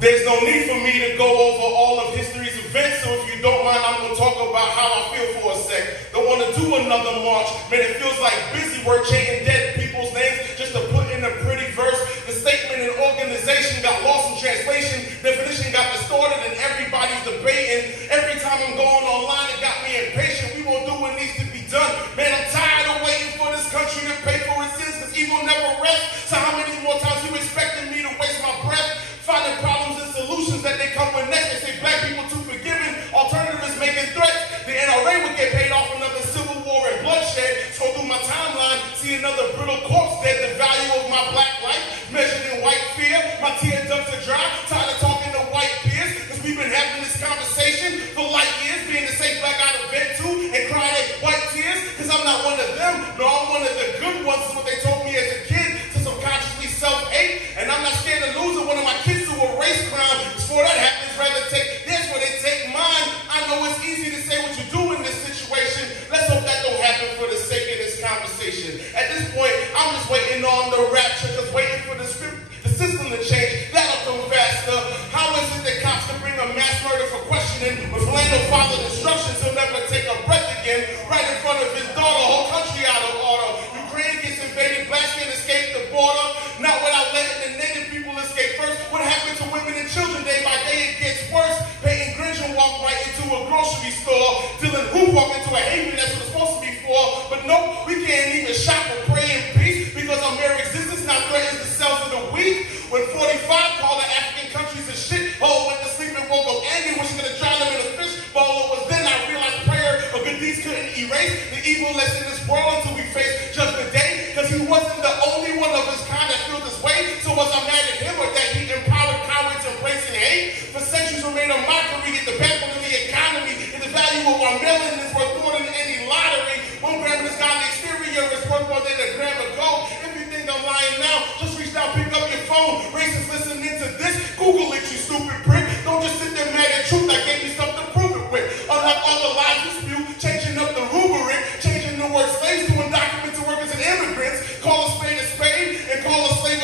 There's no need for me to go over all of history's events, so if you don't mind, I'm going to talk about how I feel for a sec. Don't want to do another march. Man, it feels like busy work chanting dead people's names just to put in a pretty verse. The statement and organization got lost in translation. Definition got distorted and everybody's debating. Every time I'm going online, it got me impatient. We won't do what needs to be done. Man, I'm tired of waiting for this country to pay for its sins, because evil never rests. So how many more times you expecting me to waste my breath? Finding problems and solutions that they come with next. They say black people too forgiving. Alternative is making threats. The NRA would get paid off another civil war and bloodshed. Scroll through my timeline, see another brittle corpse dead. The value of my black life measured in white fear. My tear ducts are dry. Tired of talking to white peers, because we've been having this conversation for light years. Being the safe black out of bed too and crying at white tears, because I'm not one of them. No, I'm one of the good ones. Is what they told me as a kid. To subconsciously self-hate, and I'm not scared to lose it. One of my kids who a race crime. Before that happens, rather take theirs where they take mine. I know it's easy to say what you do in this situation. Let's hope that don't happen for the sake of this conversation. At this point, I'm just waiting on the rapture, because waiting for the system to change, that'll come faster. How is it that cops can bring a mass murder for questioning with Orlando followed instructions, he'll never take a breath again, right in front of his daughter, whole country out of order. Ukraine gets invaded, blacks can't escape the border, not without letting the native people escape first. What happened to women and children? Day by day it gets worse. Peyton Grincham walked right into a grocery store. Dylan Hoop walked into a haven, that's what it's supposed to be for. But no, we can't even shop or pray in peace, because our mere existence now threatens the cells of the weak. When 45 called the African countries a shit hole, went to sleep and woke up angry, wishing to drown them in a fish bowl. It was then I realized prayer or good deeds couldn't erase the evil that's in this world until we face Judgment Day, because he wasn't the only one of his kind that feels this way. So was I mad at him, or that he empowered cowards embracing hate? For centuries remain a mockery, yet the backbone of the economy and the value of our melanin is worth more than any lottery. 1 gram of this godly exterior is worth more than a gram of gold. If you think I'm lying now, just reach down, pick up your phone. Racists listening to this, Google it, you stupid prick. Don't just sit there mad at truth, I gave you something to prove it with. Unlike all the lies you spew, changing up the rubric, changing the word slaves to undocumented workers and immigrants. Call a spade and call a slave.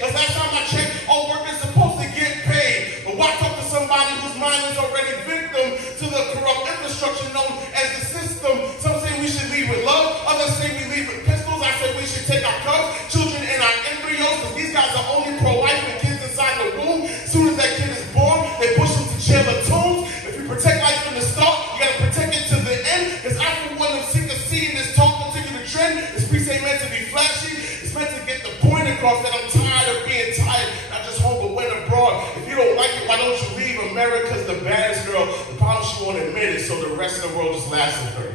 Cause last time I checked, all workers supposed to get paid. But why talk to somebody whose mind is already victim to the corrupt infrastructure known as the system? Some say we should lead with love, others say we lead with pistols. I say we should take our cubs, children, and our embryos, because these guys are only pro-life with kids inside the womb. As soon as that kid is born, they push them to jail or tombs. If you protect life from the start, you gotta protect it to the end. Because I for one am sick of seeing this talk continue to trend. This piece ain't meant to be flashy. It's meant to get the point across that I'm tired of being tired, not just home but went abroad. If you don't like it, why don't you leave? America's the baddest girl. The problem she won't admit it, so the rest of the world just laughs at her.